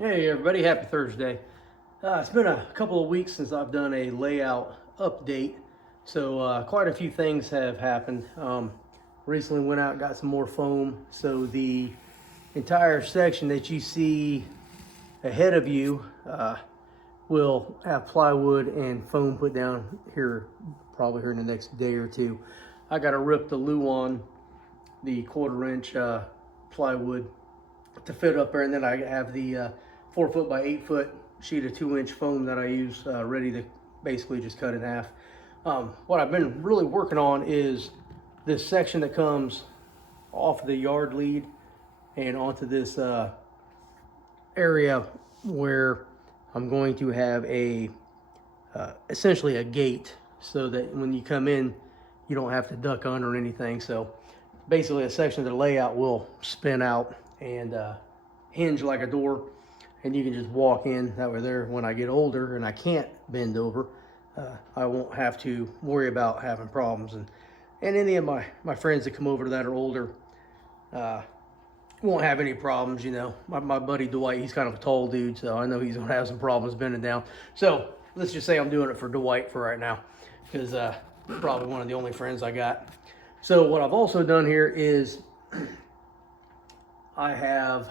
Hey everybody, happy Thursday. It's been a couple of weeks since I've done a layout update, so quite a few things have happened. Recently went out and got some more foam, so the entire section that you see ahead of you will have plywood and foam put down here, probably here in the next day or two. I got to rip the loo on the 1/4 inch plywood to fit up there, and then I have the 4 foot by 8 foot sheet of 2 inch foam that I use ready to basically just cut in half. What I've been really working on is this section that comes off the yard lead and onto this area where I'm going to have a essentially a gate, so that when you come in you don't have to duck under anything. So basically a section of the layout will spin out and hinge like a door, and you can just walk in. That way there, when I get older and I can't bend over, I won't have to worry about having problems. And any of my friends that come over to that are older won't have any problems. You know, my buddy Dwight, he's kind of a tall dude, so I know he's gonna have some problems bending down. So let's just say I'm doing it for Dwight for right now, because probably one of the only friends I got. So what I've also done here is I have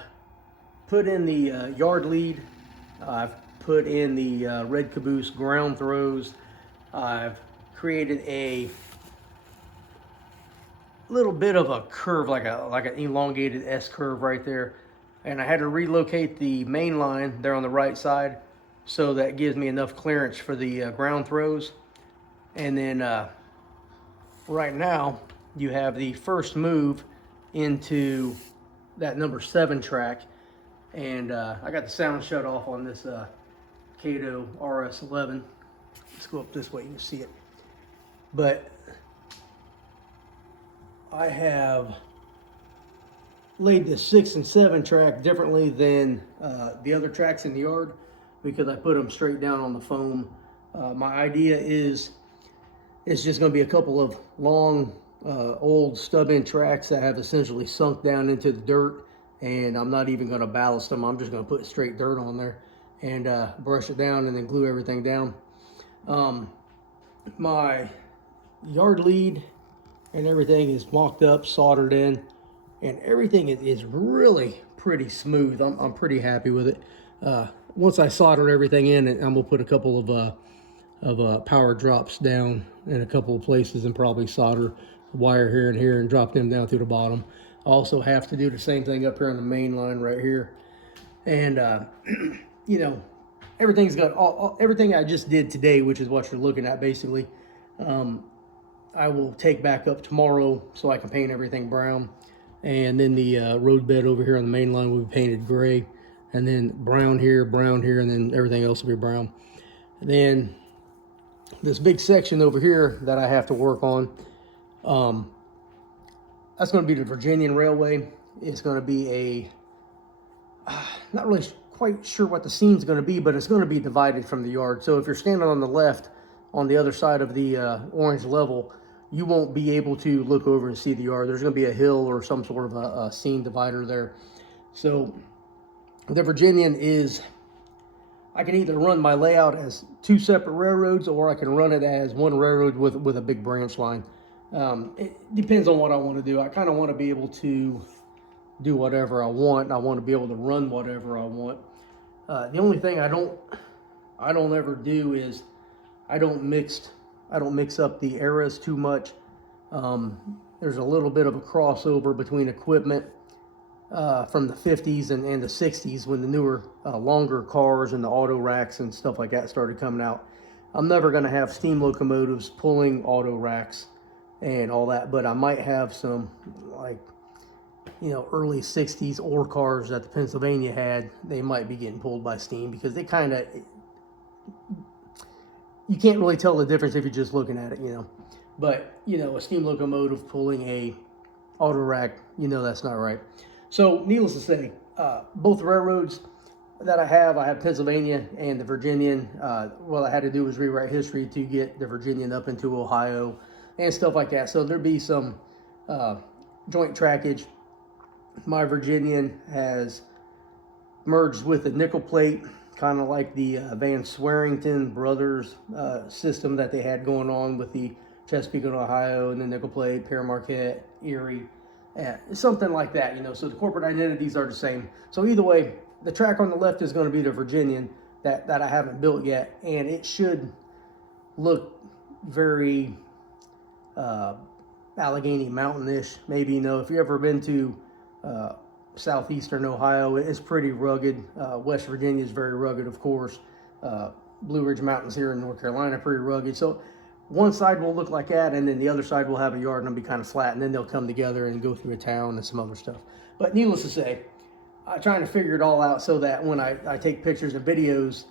put in the yard lead. I've put in the red caboose ground throws. I've created a little bit of a curve, like an elongated S curve right there. And I had to relocate the main line there on the right side, so that gives me enough clearance for the ground throws. And then right now you have the first move into that number 7 track. And I got the sound shut off on this Cato RS11. Let's go up this way, you can see it. But I have laid the 6 and 7 track differently than the other tracks in the yard, because I put them straight down on the foam. My idea is it's just going to be a couple of long old stub-in tracks that have essentially sunk down into the dirt, and I'm not even going to ballast them. I'm just going to put straight dirt on there and brush it down and then glue everything down. My yard lead and everything is mocked up, soldered in, and everything is really pretty smooth. I'm pretty happy with it. Once I solder everything in, I'm gonna put a couple of power drops down in a couple of places, and probably solder a wire here and here and drop them down through the bottom. I also have to do the same thing up here on the main line right here. And you know, everything's got everything I just did today, which is what you're looking at basically. I will take back up tomorrow so I can paint everything brown. And then the road bed over here on the main line will be painted gray, and then brown here, and then everything else will be brown. And then this big section over here that I have to work on, that's going to be the Virginian Railway. It's going to be a, not really quite sure what the seam's going to be, but it's going to be divided from the yard. So if you're standing on the left, on the other side of the orange level, you won't be able to look over and see the yard. There's going to be a hill or some sort of a seam divider there. So the Virginian is, I can either run my layout as 2 separate railroads, or I can run it as one railroad with a big branch line. It depends on what I want to do. I kind of want to be able to do whatever I want, and I want to be able to run whatever I want. The only thing I don't ever do is I don't mix up the eras too much. There's a little bit of a crossover between equipment from the 50s and the 60s, when the newer, longer cars and the auto racks and stuff like that started coming out. I'm never going to have steam locomotives pulling auto racks and all that, but I might have some, like, you know, early 60s ore cars that the Pennsylvania had. They might be getting pulled by steam, because they kind of, you can't really tell the difference if you're just looking at it, you know. But, you know, a steam locomotive pulling a auto rack, you know that's not right. So, needless to say, both railroads that I have Pennsylvania and the Virginian. What I had to do was rewrite history to get the Virginian up into Ohio and stuff like that. So there'd be some joint trackage. My Virginian has merged with a nickel plate, kind of like the Van Swearington Brothers system that they had going on with the Chesapeake and Ohio, and the nickel plate, Paramarquette, Erie, something like that, you know. So the corporate identities are the same. So either way, the track on the left is going to be the Virginian that I haven't built yet, and it should look very Allegheny Mountain-ish. Maybe, you know, if you've ever been to southeastern Ohio, it's pretty rugged. West Virginia is very rugged, of course. Blue Ridge Mountains here in North Carolina, pretty rugged. So one side will look like that, and then the other side will have a yard and it'll be kind of flat, and then they'll come together and go through a town and some other stuff. But needless to say, I'm trying to figure it all out so that when I take pictures and videos,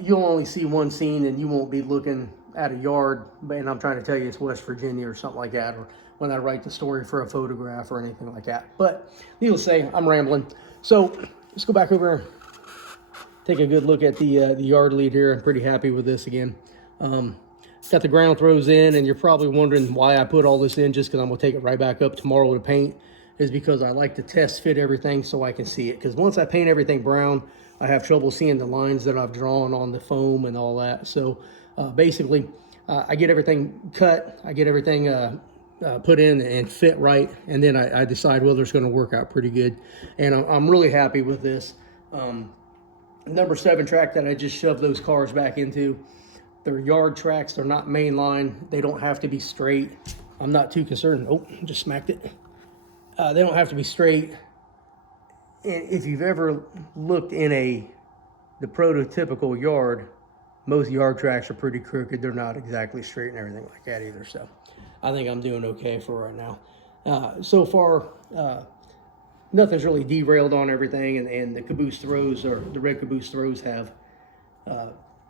you'll only see one scene and you won't be looking at a yard, and I'm trying to tell you it's West Virginia or something like that, or when I write the story for a photograph or anything like that. But needless to say, I'm rambling. So let's go back over and take a good look at the yard lead here. I'm pretty happy with this again. Got the ground throws in, and you're probably wondering why I put all this in just because I'm going to take it right back up tomorrow to paint, is because I like to test fit everything so I can see it. Because once I paint everything brown, I have trouble seeing the lines that I've drawn on the foam and all that. So basically, I get everything cut, I get everything put in and fit right, and then I decide whether it's going to work out pretty good. And I'm really happy with this. Number 7 track that I just shoved those cars back into, they're yard tracks, they're not main line, they don't have to be straight. I'm not too concerned. Oh, just smacked it. They don't have to be straight. And if you've ever looked in the prototypical yard, most yard tracks are pretty crooked. They're not exactly straight and everything like that either. So I think I'm doing okay for right now. So far, nothing's really derailed on everything, and the caboose throws, or the red caboose throws, have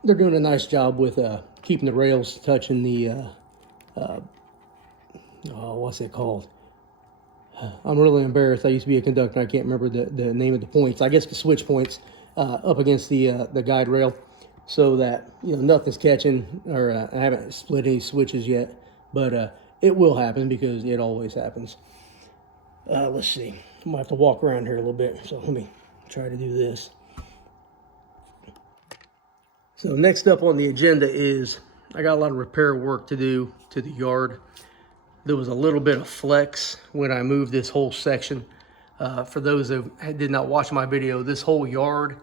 they're doing a nice job with keeping the rails touching the what's it called? I'm really embarrassed. I used to be a conductor. I can't remember the name of the points. I guess the switch points up against the guide rail, so that, you know, nothing's catching, or I haven't split any switches yet, but it will happen because it always happens. Let's see. I'm gonna have to walk around here a little bit, so let me try to do this. So next up on the agenda is I got a lot of repair work to do to the yard. There was a little bit of flex when I moved this whole section. For those who did not watch my video, this whole yard,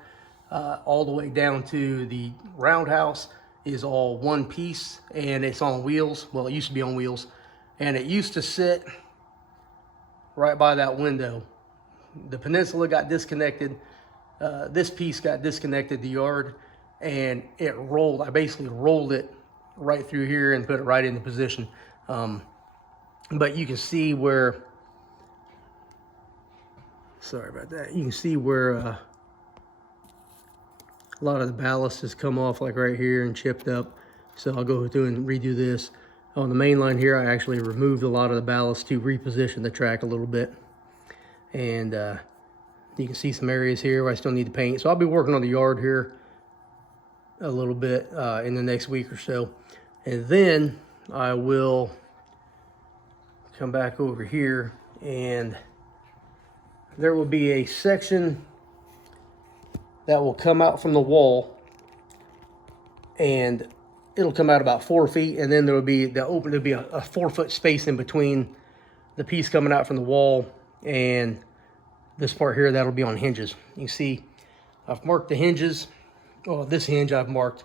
all the way down to the roundhouse, is all one piece, and it's on wheels. Well, it used to be on wheels, and it used to sit right by that window. The peninsula got disconnected. This piece got disconnected, the yard, and it rolled. I basically rolled it right through here and put it right into position. But you can see where, sorry about that, you can see where a lot of the ballast has come off, like right here, and chipped up. So I'll go through and redo this. On the main line here, I actually removed a lot of the ballast to reposition the track a little bit. And you can see some areas here where I still need to paint. So I'll be working on the yard here a little bit in the next week or so. And then I will come back over here, and there will be a section that will come out from the wall, and it'll come out about 4 feet, and then there will be there'll be a 4-foot space in between the piece coming out from the wall and this part here. That'll be on hinges. You can see I've marked the hinges. Oh, this hinge I've marked.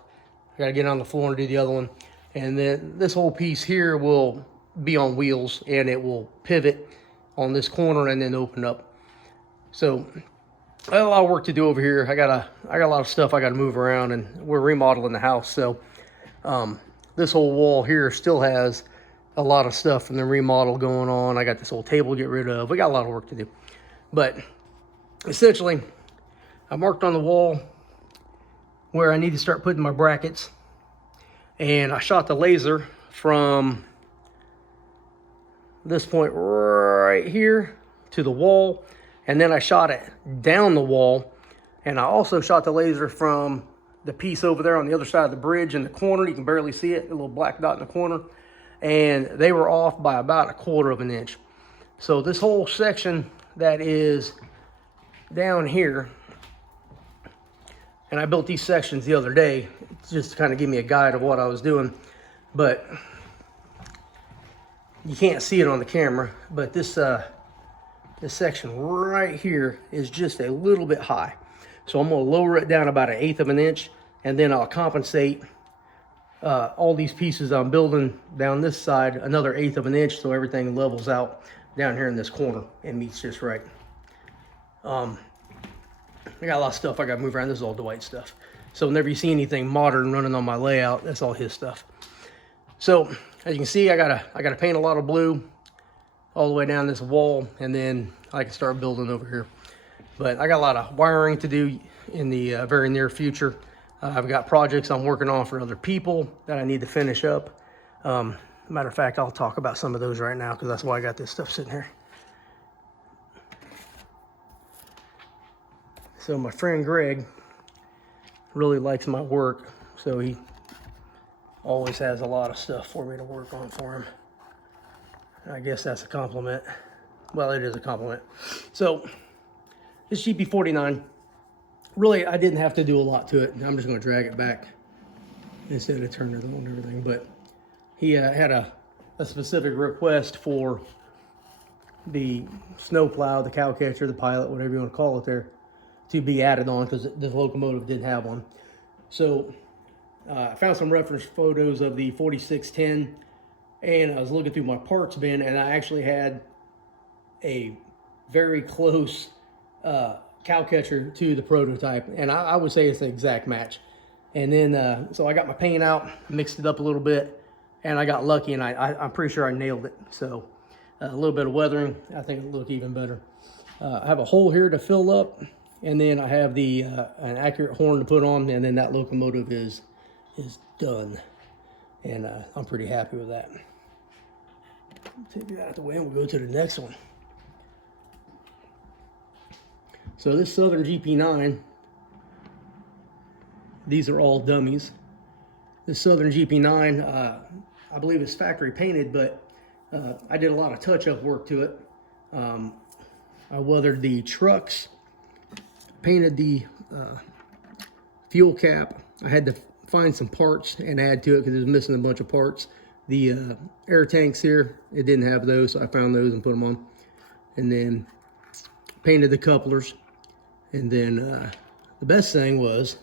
I gotta get on the floor and do the other one. And then this whole piece here will be on wheels, and it will pivot on this corner and then open up. So I got a lot of work to do over here. I got a lot of stuff I got to move around, and we're remodeling the house. So this whole wall here still has a lot of stuff from the remodel going on. I got this old table to get rid of. We got a lot of work to do. But essentially, I marked on the wall where I need to start putting my brackets, and I shot the laser from this point right here to the wall, and then I shot it down the wall, and I also shot the laser from the piece over there on the other side of the bridge in the corner. You can barely see it, a little black dot in the corner, and they were off by about 1/4 of an inch. So this whole section that is down here, And I built these sections the other day just to kind of give me a guide of what I was doing. But you can't see it on the camera, but this section right here is just a little bit high. So I'm gonna lower it down about 1/8 of an inch, and then I'll compensate all these pieces I'm building down this side another 1/8 of an inch, so everything levels out down here in this corner and meets just right. I got a lot of stuff I got to move around. This is all Dwight stuff. So whenever you see anything modern running on my layout, that's all his stuff. So as you can see, I gotta paint a lot of blue all the way down this wall, and then I can start building over here. But I got a lot of wiring to do in the very near future. I've got projects I'm working on for other people that I need to finish up. Matter of fact, I'll talk about some of those right now because that's why I got this stuff sitting here. So my friend Greg really likes my work, so he always has a lot of stuff for me to work on for him. I guess that's a compliment. Well, it is a compliment. So this GP49, really, I didn't have to do a lot to it. I'm just going to drag it back instead of turning it on and everything. But he had a specific request for the snowplow, the cow catcher, the pilot, whatever you want to call it there, to be added on because the Locomotive didn't have one. So I found some reference photos of the 4610, and I was looking through my parts bin, and I actually had a very close cow catcher to the prototype, and I would say it's an exact match. And then so I got my paint out, mixed it up a little bit, and I got lucky, and I'm pretty sure I nailed it. So a little bit of weathering, I think it'll look even better. I have a hole here to fill up, and then I have the an accurate horn to put on, and then that Locomotive is done, and I'm pretty happy with that. Take that out of the way, and we'll go to the next one. So this Southern GP9, these are all dummies. This Southern GP9, I believe it's factory painted, but I did a lot of touch-up work to it. I weathered the trucks, painted the fuel cap. I had to find some parts and add to it because it was missing a bunch of parts. The air tanks here, it didn't have those, so I found those and put them on. And then painted the couplers. And then the best thing was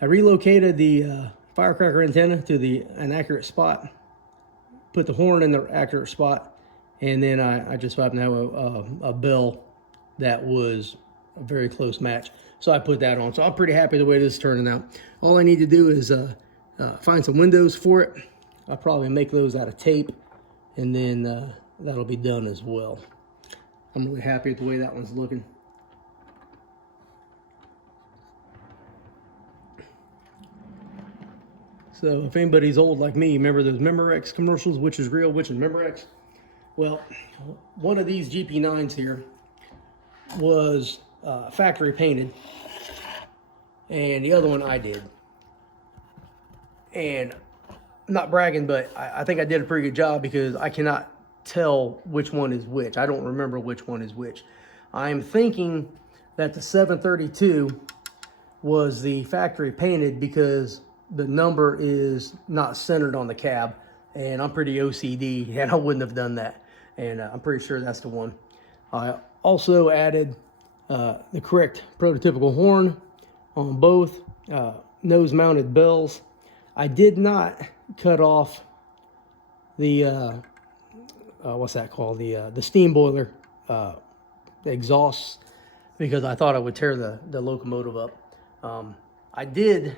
I relocated the firecracker antenna to an accurate spot, put the horn in the accurate spot, and then I just happened to have a bell that was a very close match. So I put that on. So I'm pretty happy the way this is turning out. All I need to do is find some windows for it. I'll probably make those out of tape, and then that'll be done as well. I'm really happy with the way that one's looking. So if anybody's old like me, remember those Memorex commercials, which is real, which is Memorex? Well, one of these GP9s here was factory painted, and the other one I did. And I'm not bragging, but I think I did a pretty good job because I cannot tell which one is which. I don't remember which one is which. I'm thinking that the 732 was the factory painted because the number is not centered on the cab, and I'm pretty OCD, and I wouldn't have done that. And I'm pretty sure that's the one. I also added the correct prototypical horn on both nose-mounted bells. I did not cut off the what's that called? The steam boiler exhausts because I thought I would tear the Locomotive up. I did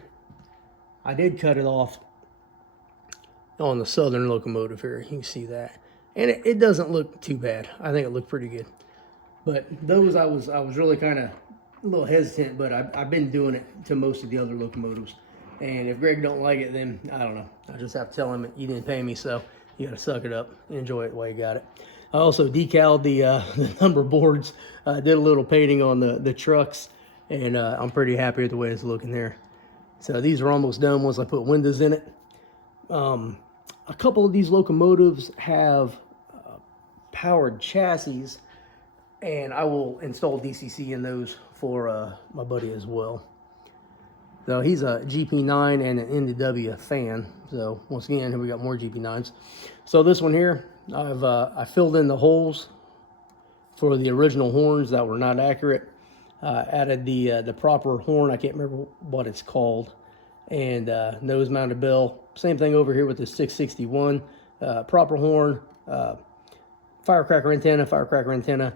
cut it off on the Southern Locomotive here. You can see that, and it doesn't look too bad. I think it looked pretty good. But those I was really kind of a little hesitant, but I've been doing it to most of the other Locomotives. And if Greg don't like it, then I don't know. I just have to tell him you didn't pay me, so you got to suck it up and enjoy it while you got it. I also decaled the number boards. Did a little painting on the trucks, and I'm pretty happy with the way it's looking there. So these are almost done once I put windows in it. A couple of these Locomotives have powered chassis, and I will install DCC in those for my buddy as well. So he's a GP9 and an NW fan. So once again, here we got more GP9s. So this one here, I filled in the holes for the original horns that were not accurate. Added the proper horn, I can't remember what it's called, and nose mounted bell. Same thing over here with the 661. Proper horn, firecracker antenna.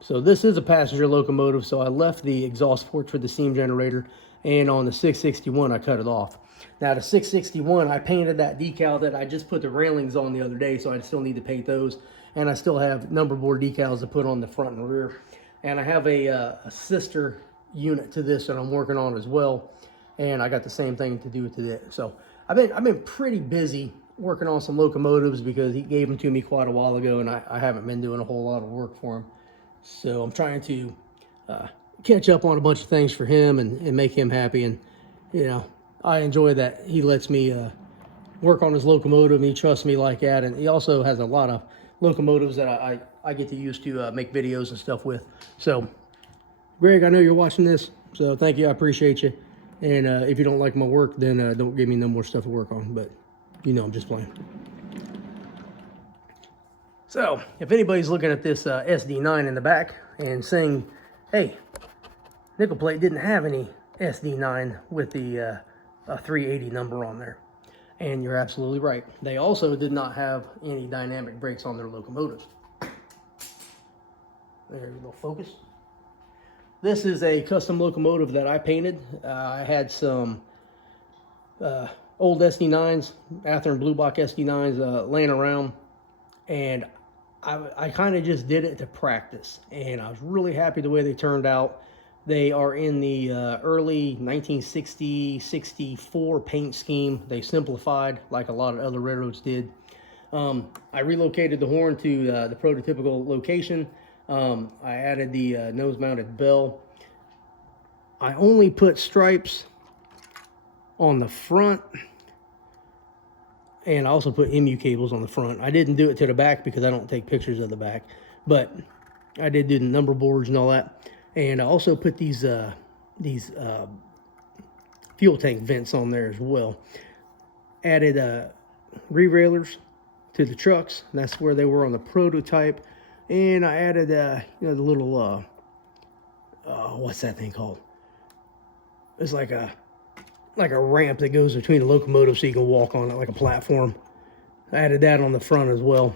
So this is a passenger locomotive, so I left the exhaust ports for the steam generator, and on the 661 I cut it off. Now the 661, I painted that decal that I just put the railings on the other day, so I still need to paint those, and I still have number board decals to put on the front and rear. And I have a sister unit to this that I'm working on as well, and I got the same thing to do today. So I've been pretty busy working on some locomotives because he gave them to me quite a while ago, and I haven't been doing a whole lot of work for him. So I'm trying to catch up on a bunch of things for him and make him happy. And you know, I enjoy that he lets me work on his locomotive, and he trusts me like that. And he also has a lot of locomotives that I get to use to make videos and stuff with. So Greg, I know you're watching this, so thank you, I appreciate you. And if you don't like my work, then don't give me no more stuff to work on, but you know I'm just playing. So if anybody's looking at this SD9 in the back and saying, hey, nickel plate didn't have any SD9 with the 380 number on there. And you're absolutely right. They also did not have any dynamic brakes on their locomotives. There's a little focus. This is a custom locomotive that I painted. I had some old SD9s, Athearn Blue Box SD9s laying around, and I kind of just did it to practice, and I was really happy the way they turned out. They are in the early 1960-64 paint scheme. They simplified like a lot of other railroads did. I relocated the horn to the prototypical location. I added the nose-mounted bell. I only put stripes on the front, and I also put MU cables on the front. I didn't do it to the back because I don't take pictures of the back, but I did do the number boards and all that. And I also put these fuel tank vents on there as well. Added re-railers to the trucks. That's where they were on the prototype. And I added you know, the little what's that thing called? It's like a ramp that goes between the locomotive so you can walk on it like a platform. I added that on the front as well.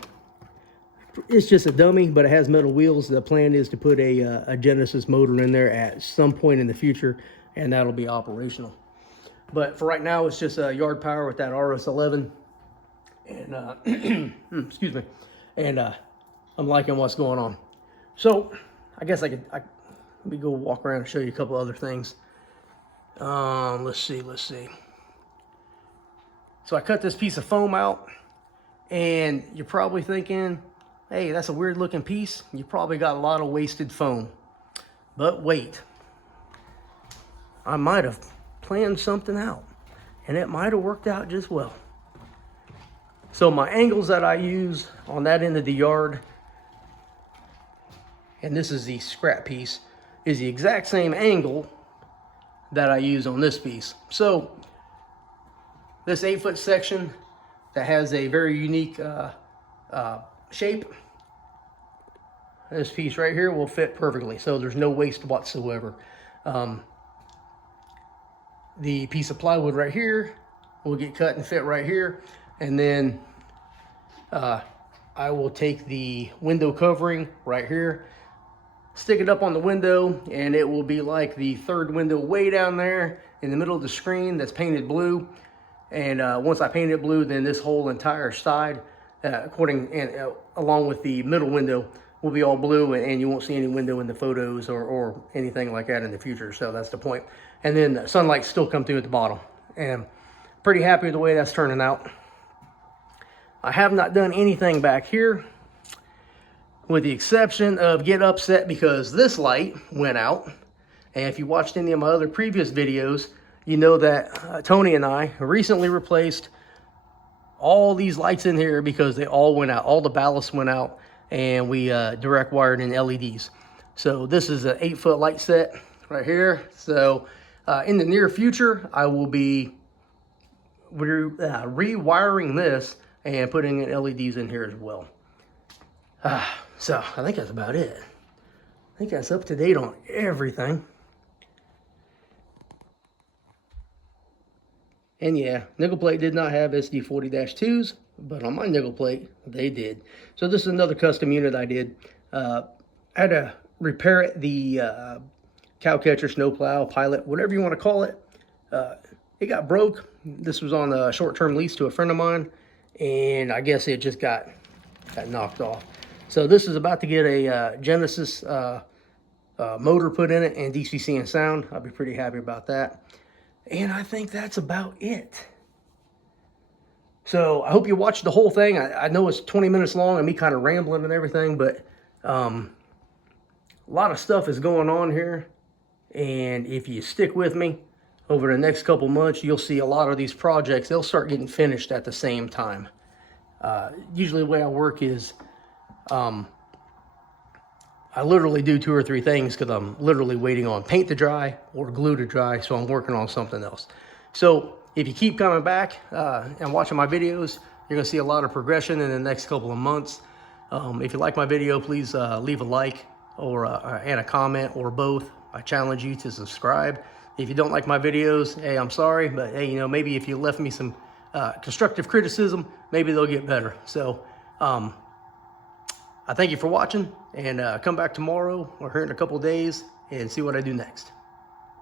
It's just a dummy, but it has metal wheels. The plan is to put a Genesis motor in there at some point in the future, and that'll be operational. But for right now, it's just yard power with that RS11. And excuse me. And I'm liking what's going on. So I guess let me go walk around and show you a couple other things. Let's see. So I cut this piece of foam out, and you're probably thinking, hey, that's a weird looking piece. You probably got a lot of wasted foam. But wait, I might have planned something out, and it might have worked out just well. So my angles that I use on that end of the yard, and this is the scrap piece, is the exact same angle that I use on this piece. So this 8-foot section that has a very unique shape, this piece right here will fit perfectly, so there's no waste whatsoever. The piece of plywood right here will get cut and fit right here, and then I will take the window covering right here, stick it up on the window, and it will be like the third window way down there in the middle of the screen that's painted blue. And once I paint it blue, then this whole entire side, along with the middle window, will be all blue, and you won't see any window in the photos or anything like that in the future. So that's the point. And then the sunlight still come through at the bottom. And pretty happy with the way that's turning out. I have not done anything back here, with the exception of get upset because this light went out. And if you watched any of my other previous videos, you know that Tony and I recently replaced all these lights in here because they all went out. All the ballast went out, and we direct wired in LEDs. So this is an 8-foot light set right here. So In the near future, I will be rewiring this and putting in LEDs in here as well. So I think that's about it. I think that's up to date on everything. And yeah, nickel plate did not have SD40-2s, but on my nickel plate, they did. So this is another custom unit I did. I had to repair it, the cow catcher, snowplow, pilot, whatever you want to call it. It got broke. This was on a short-term lease to a friend of mine, and I guess it just got knocked off. So this is about to get a Genesis motor put in it and DCC and sound. I'll be pretty happy about that. And I think that's about it. So I hope you watched the whole thing. I know it's 20 minutes long and me kind of rambling and everything, but a lot of stuff is going on here. And if you stick with me over the next couple months, you'll see a lot of these projects, they'll start getting finished at the same time. Usually the way I work is I literally do 2 or 3 things because I'm literally waiting on paint to dry or glue to dry, so I'm working on something else. So if you keep coming back and watching my videos, you're going to see a lot of progression in the next couple of months. If you like my video, please leave a like or and a comment or both. I challenge you to subscribe. If you don't like my videos, hey, I'm sorry, but hey, you know, maybe if you left me some constructive criticism, maybe they'll get better. So I thank you for watching, and come back tomorrow or here in a couple of days and see what I do next.